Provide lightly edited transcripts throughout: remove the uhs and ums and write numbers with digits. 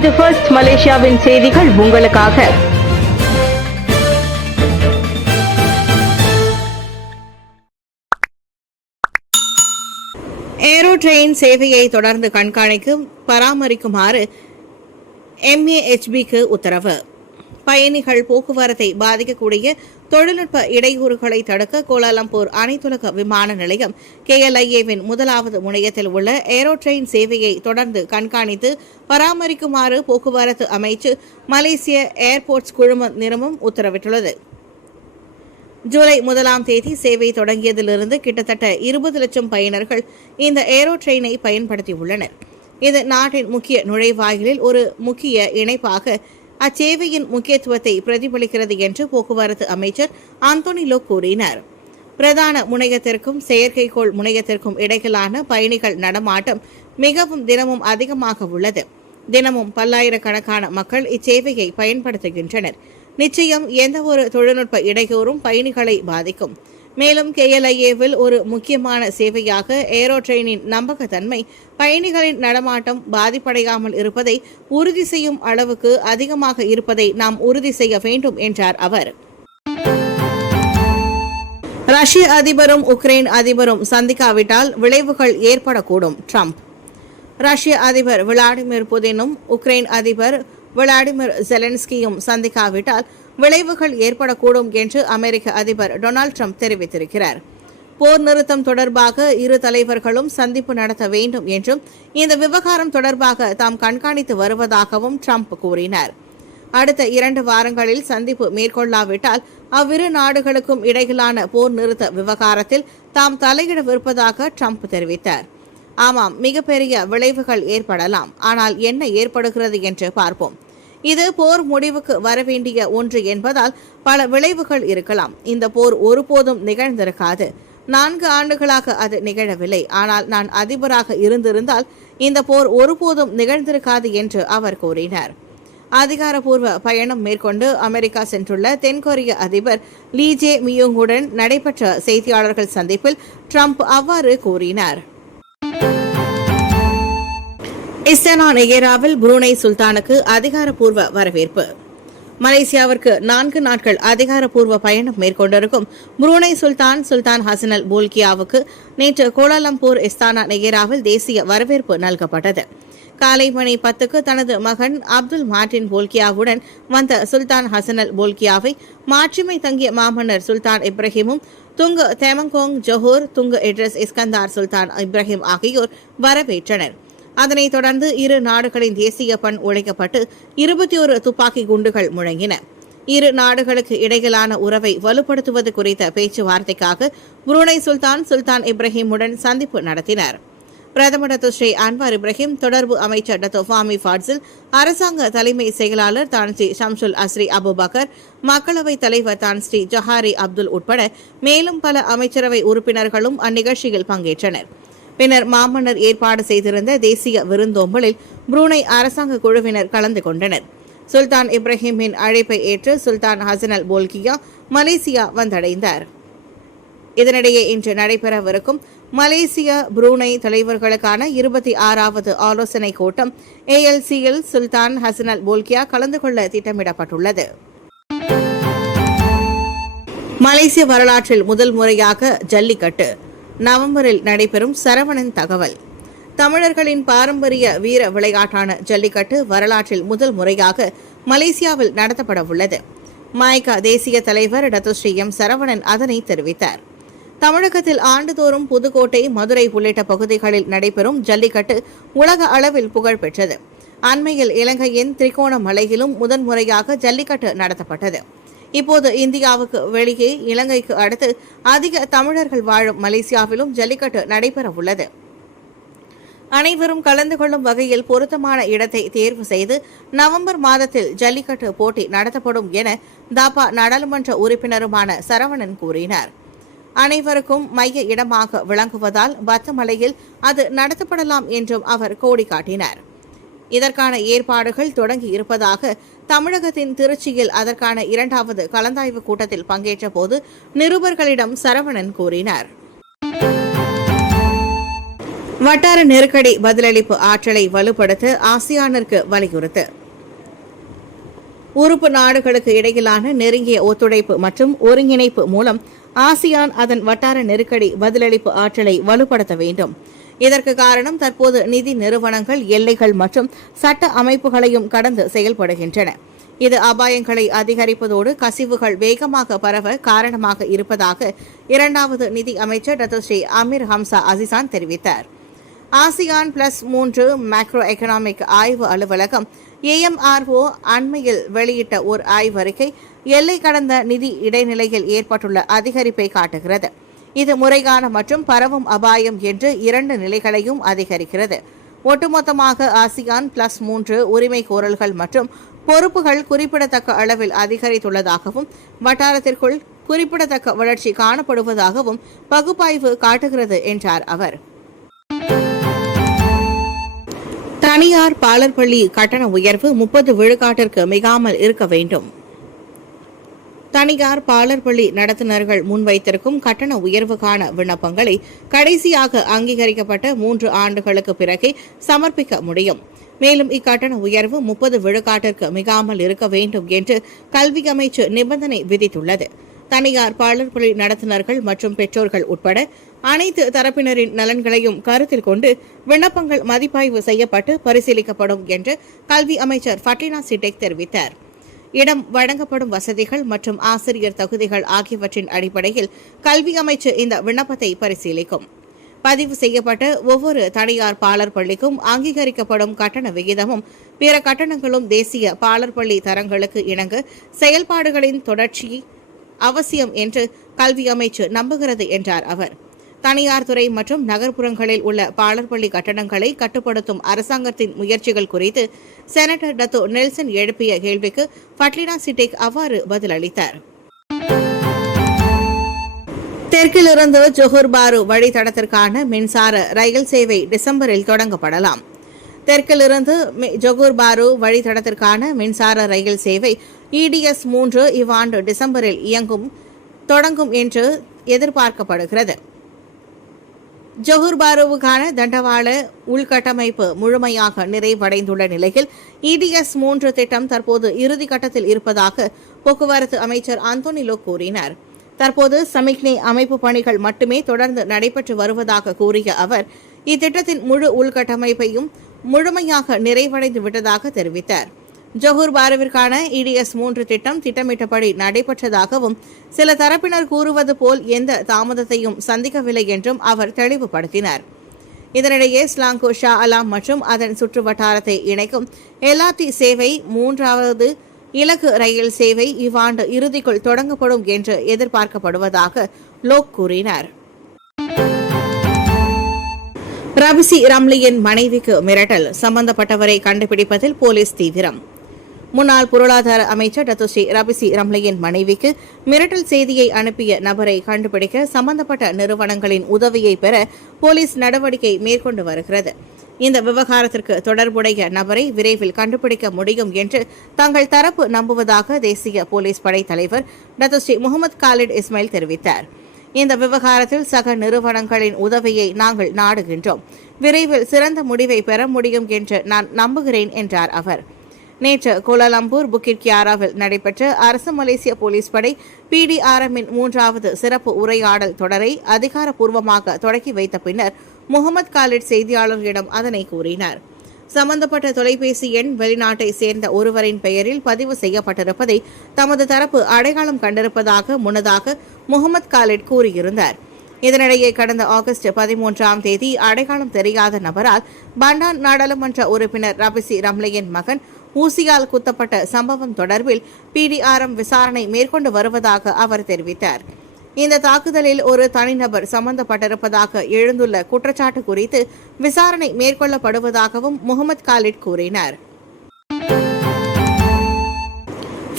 இது ஃபர்ஸ்ட் மலேசியாவின் செய்திகள் உங்களுக்காக. ஏரோ ட்ரெயின் சேவையை தொடர்ந்து கண்காணிக்கும் பராமரிக்குமாறு MAHBக்கு உத்தரவு. பயணிகள் போக்குவரத்தை பாதிக்கக்கூடிய தொழில்நுட்ப இடையூறுகளை தடுக்க கோலாலம்பூர் அனைத்துலக விமான நிலையம் KLIAவின் முதலாவது முனையத்தில் உள்ள ஏரோ ட்ரெயின் சேவையை தொடர்ந்து கண்காணித்து பராமரிக்குமாறு போக்குவரத்து அமைச்சு மலேசிய ஏர்போர்ட்ஸ் குழும நிறுவனம் உத்தரவிட்டுள்ளது. ஜூலை 1ஆம் தேதி சேவை தொடங்கியதிலிருந்து கிட்டத்தட்ட 20 லட்சம் பயனர்கள் இந்த ஏரோ ட்ரெயினை பயன்படுத்தியுள்ளனர். இது நாட்டின் முக்கிய நுழைவாயிலில் ஒரு முக்கிய இணைப்பாக அச்சேவையின் முக்கியத்துவத்தை பிரதிபலிக்கிறது என்று போக்குவரத்து அமைச்சர் ஆந்தோனி லோக் கூறினார். பிரதான முனையத்திற்கும் செயற்கைக்கோள் முனையத்திற்கும் இடையிலான பயணிகள் நடமாட்டம் மிகவும் தினமும் அதிகமாக உள்ளது. தினமும் பல்லாயிரக்கணக்கான மக்கள் இச்சேவையை பயன்படுத்துகின்றனர். நிச்சயம் எந்தவொரு தொழில்நுட்ப இடையூறும் பயணிகளை பாதிக்கும். மேலும் KLIAவில் ஒரு முக்கியமான சேவையாக ஏரோ ட்ரெயினின் நம்பகத்தன்மை பயணிகளின் நடமாட்டம் பாதிப்படையாமல் இருப்பதை உறுதி செய்யும் அளவுக்கு அதிகமாக இருப்பதை நாம் உறுதி செய்ய வேண்டும் என்றார் அவர். ரஷ்ய அதிபரும் உக்ரைன் அதிபரும் சந்திக்காவிட்டால் விளைவுகள் ஏற்படக்கூடும். ட்ரம்ப். ரஷ்ய அதிபர் விளாடிமிர் புதினும் உக்ரைன் அதிபர் விளாடிமிர் ஜெலன்ஸ்கியும் சந்திக்காவிட்டால் விளைவுகள் ஏற்படக்கூடும் என்று அமெரிக்க அதிபர் டொனால்டு ட்ரம்ப் தெரிவித்திருக்கிறார். போர் நிறுத்தம் தொடர்பாக இரு தலைவர்களும் சந்திப்பு நடத்த வேண்டும் என்றும் இந்த விவகாரம் தொடர்பாக தாம் கண்காணித்து வருவதாகவும் ட்ரம்ப் கூறினார். அடுத்த 2 வாரங்களில் சந்திப்பு மேற்கொள்ளாவிட்டால் அவ்விரு நாடுகளுக்கும் இடையிலான போர் நிறுத்த விவகாரத்தில் தாம் தலையிடவிருப்பதாக ட்ரம்ப் தெரிவித்தார். ஆமாம், மிகப்பெரிய விளைவுகள் ஏற்படலாம். ஆனால் என்ன ஏற்படுகிறது என்று பார்ப்போம். இது போர் முடிவுக்கு வரவேண்டிய ஒன்று என்பதால் பல விளைவுகள் இருக்கலாம். இந்த போர் ஒருபோதும் நிகழ்ந்திருக்காது. 4 ஆண்டுகளாக அது நிகழவில்லை. ஆனால் நான் அதிபராக இருந்திருந்தால் இந்த போர் ஒருபோதும் நிகழ்ந்திருக்காது என்று அவர் கூறினார். அதிகாரப்பூர்வ பயணம் மேற்கொண்டு அமெரிக்கா சென்றுள்ள தென்கொரிய அதிபர் லீ ஜே மியோங்குடன் நடைபெற்ற செய்தியாளர்கள் சந்திப்பில் ட்ரம்ப் அவ்வாறு கூறினார். இஸ்தானா நெகேராவில் புரூனை சுல்தானுக்கு அதிகாரப்பூர்வ வரவேற்பு. மலேசியாவிற்கு 4 நாட்கள் அதிகாரப்பூர்வ பயணம் மேற்கொண்டிருக்கும் புரூனை சுல்தான் ஹசனல் போல்கியாவுக்கு நேற்று கோலாலம்பூர் இஸ்தானா நெகேராவில் தேசிய வரவேற்பு நல்கப்பட்டது. காலை மணி 10க்கு தனது மகன் அப்துல் மார்டின் போல்கியாவுடன் வந்த சுல்தான் ஹசனல் போல்கியாவை மாட்சிமை தங்கிய மாமன்னர் சுல்தான் இப்ராஹிமும் Tunku Temenggong Johor Tunku Idris Iskandar Sultan Ibrahim ஆகியோர் வரவேற்றனர். அதனைத் தொடர்ந்து இரு நாடுகளின் தேசிய பண் உழைக்கப்பட்டு 21 துப்பாக்கி குண்டுகள் முழங்கின. இரு நாடுகளுக்கு இடையிலான உறவை வலுப்படுத்துவது குறித்த பேச்சுவார்த்தைக்காக புரூனை சுல்தான் இப்ராஹிமுடன் சந்திப்பு நடத்தினார். பிரதமர் டத்தோ ஸ்ரீ அன்வார் இப்ராஹிம், தொடர்பு அமைச்சர் டத்தோ ஃபாமி ஃபாட்சில், அரசாங்க தலைமை செயலாளர் தான் ஸ்ரீ ஷம்சுல் அஸ்ரி அபுபக்கர், மக்களவைத் தலைவர் தான் ஸ்ரீ ஜஹாரி அப்துல் உட்பட மேலும் பல அமைச்சரவை உறுப்பினர்களும் அந்நிகழ்ச்சியில் பங்கேற்றனர். பின்னர் மாமன்னர் ஏற்பாடு செய்திருந்த தேசிய விருந்தோம்பலில் புரூனை அரசாங்க குழுவினர் கலந்து கொண்டனர். சுல்தான் இப்ராஹிமின் அழைப்பை ஏற்று சுல்தான் ஹசனல் போல்கியா மலேசியா வந்தடைந்தார். இதனிடையே இன்று நடைபெறவிருக்கும் மலேசிய புரூனை தலைவர்களுக்கான 26வது ஆலோசனைக் கூட்டம் ALCயில் சுல்தான் ஹசனல் போல்கியா கலந்து கொள்ள திட்டமிடப்பட்டுள்ளது. மலேசிய வரலாற்றில் முதல் முறையாக ஜல்லிக்கட்டு நவம்பரில் நடைபெறும். சரவணன் தகவல். தமிழர்களின் பாரம்பரிய வீர விளையாட்டான ஜல்லிக்கட்டு வரலாற்றில் முதல் முறையாக மலேசியாவில் நடத்தப்பட உள்ளது. மாய்கா தேசிய தலைவர் டத்தோ ஸ்ரீ எம் சரவணன் அதனை தெரிவித்தார். தமிழகத்தில் ஆண்டுதோறும் புதுக்கோட்டை, மதுரை உள்ளிட்ட பகுதிகளில் நடைபெறும் ஜல்லிக்கட்டு உலக அளவில் புகழ் பெற்றது. அண்மையில் இலங்கையின் திரிகோணமலையிலும் முதன்முறையாக ஜல்லிக்கட்டு நடத்தப்பட்டது. இப்போது இந்தியாவுக்கு வெளியே இலங்கைக்கு அடுத்து அதிக தமிழர்கள் வாழும் மலேசியாவிலும் ஜல்லிக்கட்டு நடைபெற உள்ளது. அனைவரும் கலந்து கொள்ளும் வகையில் பொருத்தமான இடத்தை தேர்வு செய்து நவம்பர் மாதத்தில் ஜல்லிக்கட்டு போட்டி நடத்தப்படும் என தாபா நாடாளுமன்ற உறுப்பினருமான சரவணன் கூறினார். அனைவருக்கும் மைய இடமாக விளங்குவதால் பத்தமலையில் அது நடத்தப்படலாம் என்றும் அவர் கோடி காட்டினார். இதற்கான ஏற்பாடுகள் தொடங்கி இருப்பதாக தமிழகத்தின் திருச்சியில் அதற்கான 2வது கலந்தாய்வு கூட்டத்தில் பங்கேற்ற போது நிருபர்களிடம் சரவணன் கூறினார். வட்டார நெருக்கடி பதிலளிப்பு ஆற்றலை வலுப்படுத்த ஆசியானிற்கு வலியுறுத்து. உறுப்பு நாடுகளுக்கு இடையிலான நெருங்கிய ஒத்துழைப்பு மற்றும் ஒருங்கிணைப்பு மூலம் ஆசியான் அதன் வட்டார நெருக்கடி பதிலளிப்பு ஆற்றலை வலுப்படுத்த வேண்டும். இதற்கு காரணம் தற்போது நிதி நிறுவனங்கள் எல்லைகள் மற்றும் சட்ட அமைப்புகளையும் கடந்து செயல்படுகின்றன. இது அபாயங்களை அதிகரிப்பதோடு கசிவுகள் வேகமாக பரவ காரணமாக இருப்பதாக இரண்டாவது நிதி அமைச்சர் doctor Seri Amir Hamzah Azizan தெரிவித்தார். ஆசியான் +3 மேக்ரோ எக்கனாமிக் ஆய்வு அலுவலகம் AMRO அண்மையில் வெளியிட்ட ஒரு ஆய்வறிக்கை எல்லை கடந்த நிதி இடைநிலையில் ஏற்பட்டுள்ள அதிகரிப்பை காட்டுகிறது. இது முறையான மற்றும் பரவும் அபாயம் என்று 2 நிலைகளையும் அதிகரிக்கிறது. ஒட்டுமொத்தமாக ஆசியான் +3 உரிமை கோரல்கள் மற்றும் பொறுப்புகள் குறிப்பிடத்தக்க அளவில் அதிகரித்துள்ளதாகவும் வட்டாரத்திற்குள் குறிப்பிடத்தக்க வளர்ச்சி காணப்படுவதாகவும் பகுப்பாய்வு காட்டுகிறது என்றார் அவர். தனியார் பாலர் பள்ளி கட்டண உயர்வு 30 விழுக்காட்டிற்கு மிகாமல் இருக்க வேண்டும். தனியார் பாலர் பள்ளி நடத்துனர்கள் முன்வைத்திருக்கும் கட்டண உயர்வுக்கான விண்ணப்பங்களை கடைசியாக அங்கீகரிக்கப்பட்ட 3 ஆண்டுகளுக்கு பிறகே சமர்ப்பிக்க முடியும். மேலும் இக்கட்டண உயர்வு 30 விழுக்காட்டிற்கு மிகாமல் இருக்க வேண்டும் என்று கல்வி அமைச்சு நிபந்தனை விதித்துள்ளது. தனியார் பாலர் பள்ளி நடத்துனர்கள் மற்றும் பெற்றோர்கள் உட்பட அனைத்து தரப்பினரின் நலன்களையும் கருத்தில் கொண்டு விண்ணப்பங்கள் மதிப்பாய்வு செய்யப்பட்டு பரிசீலிக்கப்படும் என்று கல்வி அமைச்சர் ஃபட்லினா சிடெக் தெரிவித்தார். இடம் வழங்கப்படும் வசதிகள் மற்றும் ஆசிரியர் தகுதிகள் ஆகியவற்றின் அடிப்படையில் கல்வி அமைச்சு இந்த விண்ணப்பத்தை பரிசீலிக்கும். பதிவு செய்யப்பட்ட ஒவ்வொரு தனியார் பாலர் பள்ளிக்கும் அங்கீகரிக்கப்படும் கட்டண விகிதமும் பிற கட்டணங்களும் தேசிய பாலர் பள்ளி தரங்களுக்கு இணங்க செயல்பாடுகளின் தொடர்ச்சி அவசியம் என்று கல்வி அமைச்சு நம்புகிறது என்றார் அவர். தனியார் துறை மற்றும் நகர்ப்புறங்களில் உள்ள பாலர் பள்ளி கட்டணங்களை கட்டுப்படுத்தும் அரசாங்கத்தின் முயற்சிகள் குறித்து செனட்டர் டத்தோ நெல்சன் எழுப்பிய கேள்விக்கு ஃபட்லினா சிடெக் அவ்வாறு பதிலளித்தார். தெற்கிலிருந்து ஜொஹூர் பாரு வழித்தடத்திற்கான மின்சார ரயில் சேவை டிசம்பரில் தொடங்கப்படலாம். தெற்கிலிருந்து ஜொஹூர் பாரு வழித்தடத்திற்கான மின்சார ரயில் சேவை EDS 3 இவ்வாண்டு டிசம்பரில் தொடங்கும் என்று எதிர்பார்க்கப்படுகிறது. ஜொஹூர் பாருவுக்கான தண்டவாள உள்கட்டமைப்பு முழுமையாக நிறைவடைந்துள்ள நிலையில் EDS 3 திட்டம் தற்போது இறுதிக்கட்டத்தில் இருப்பதாக போக்குவரத்து அமைச்சர் அந்தோனி லோக் கூறினார். தற்போது சமிக்ஞை அமைப்பு பணிகள் மட்டுமே தொடர்ந்து நடைபெற்று வருவதாக கூறிய அவர் இத்திட்டத்தின் முழு உள்கட்டமைப்பையும் முழுமையாக நிறைவடைந்து விட்டதாக தெரிவித்தார். ஜொஹூர் பாருவிற்கான EDS 3 திட்டம் திட்டமிட்டபடி நடைபெற்றதாகவும் சில தரப்பினர் கூறுவது போல் எந்த தாமதத்தையும் சந்திக்கவில்லை என்றும் அவர் தெளிவுபடுத்தினார். இதனிடையே ஸ்லாங்கோ ஷா அலாம் மற்றும் அதன் சுற்று வட்டாரத்தை இணைக்கும் LRT சேவை 3வது இலக்கு ரயில் சேவை இவ்வாண்டு இறுதிக்குள் தொடங்கப்படும் என்று எதிர்பார்க்கப்படுவதாக லோக் கூறினார். ரபிசி ரம்லியின் மனைவிக்கு மிரட்டல், சம்பந்தப்பட்டவரை கண்டுபிடிப்பதில் போலீஸ் தீவிரம். முன்னாள் பொருளாதார அமைச்சர் டாக்டர் ஸ்ரீ ரபிசி ரம்லியின் மனைவிக்கு மிரட்டல் செய்தியை அனுப்பிய நபரை கண்டுபிடிக்க சம்பந்தப்பட்ட நிறுவனங்களின் உதவியை பெற போலீஸ் நடவடிக்கை மேற்கொண்டு வருகிறது. இந்த விவகாரத்திற்கு தொடர்புடைய நபரை விரைவில் கண்டுபிடிக்க முடியும் என்று தங்கள் தரப்பு நம்புவதாக தேசிய போலீஸ் படை தலைவர் டாக்டர் ஸ்ரீ முகமது காலிட் இஸ்மாயில் தெரிவித்தார். இந்த விவகாரத்தில் சக நிறுவனங்களின் உதவியை நாங்கள் நாடுகின்றோம். விரைவில் சிறந்த முடிவை பெற முடியும் என்று நான் நம்புகிறேன் என்றார் அவர். நேற்று கோலாலம்பூர் புக்கிட் கியாராவில் நடைபெற்ற அரசு மலேசிய போலீஸ் படை PDRM-இன் 3வது சிறப்பு உரையாடல் தொடரை அதிகாரப்பூர்வமாக தொடக்கி வைத்த பின்னர் முகமது காலிட் செய்தியாளர்களிடம் அதனை கூறினார். சம்பந்தப்பட்ட தொலைபேசி எண் வெளிநாட்டை சேர்ந்த ஒருவரின் பெயரில் பதிவு செய்யப்பட்டிருப்பதை தமது தரப்பு அடையாளம் கண்டிருப்பதாக முன்னதாக முகமது காலிட் கூறியிருந்தார். இதனிடையே கடந்த ஆகஸ்ட் 13ஆம் தேதி அடையாளம் தெரியாத நபரால் பண்டான் நாடாளுமன்ற உறுப்பினர் ரபிசி ரம்லியின் மகன் ஊசியால் குத்தப்பட்ட சம்பவம் தொடர்பில் PDRM விசாரணை மேற்கொண்டு வருவதாக அவர் தெரிவித்தார். இந்த தாக்குதலில் ஒரு தனிநபர் சம்பந்தப்பட்டிருப்பதாக எழுந்துள்ள குற்றச்சாட்டு குறித்து விசாரணை மேற்கொள்ளப்படுவதாகவும் முகமது காலிட் கூறினார்.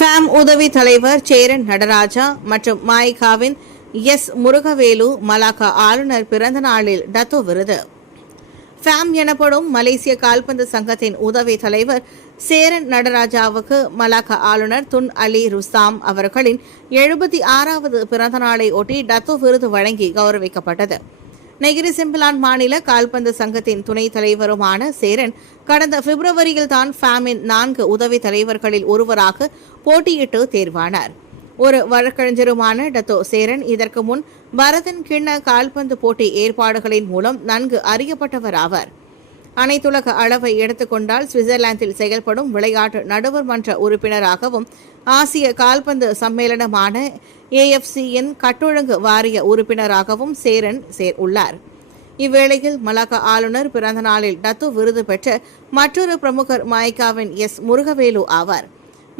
FAM உதவி தலைவர் சேரன் நடராஜா மற்றும் மாய்காவின் முருகவேலு மலாக்கா ஆளுநர் பிறந்த நாளில் டத்தோ விருது. FAM எனப்படும் மலேசிய கால்பந்து சங்கத்தின் உதவி தலைவர் சேரன் நடராஜாவுக்கு மலாக்கா ஆளுநர் துன் அலி ருஸ்தாம் அவர்களின் 76வது பிறந்த நாளை ஒட்டி டத்தோ விருது வழங்கி கௌரவிக்கப்பட்டது. நெகிரி செம்பிலான் மாநில கால்பந்து சங்கத்தின் துணைத் தலைவருமான சேரன் கடந்த பிப்ரவரியில் தான் ஃபேமின் 4 உதவி தலைவர்களில் ஒருவராக போட்டியிட்டு தேர்வானார். ஒரு வழக்கறிஞருமான டத்தோ சேரன் இதற்கு முன் பரதன் கிண்ண கால்பந்து போட்டி ஏற்பாடுகளின் மூலம் நன்கு அறியப்பட்டவர் ஆவார். அனைத்துலக அளவை எடுத்துக்கொண்டால் சுவிட்சர்லாந்தில் செயல்படும் விளையாட்டு நடுவர் மன்ற உறுப்பினராகவும் ஆசிய கால்பந்து சம்மேளனமான AFCயின் கட்டொழுங்கு வாரிய உறுப்பினராகவும் சேரன் உள்ளார். இவ்வேளையில் மலாக்கா ஆளுநர் பிறந்த நாளில் டத்து விருது பெற்ற மற்றொரு பிரமுகர் மாய்காவின் முருகவேலு ஆவார்.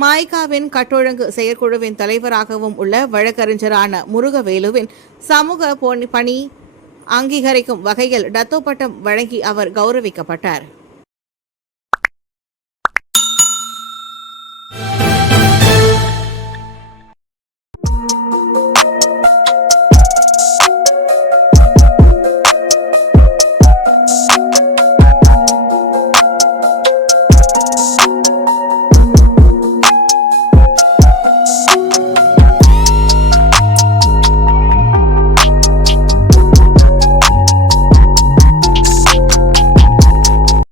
மாய்காவின் கட்டொழுங்கு செயற்குழுவின் தலைவராகவும் உள்ள வழக்கறிஞரான முருகவேலுவின் சமூக பணி அங்கீகரிக்கும் வகையில் டத்தோ பட்டம் வழங்கி அவர் கௌரவிக்கப்பட்டார்.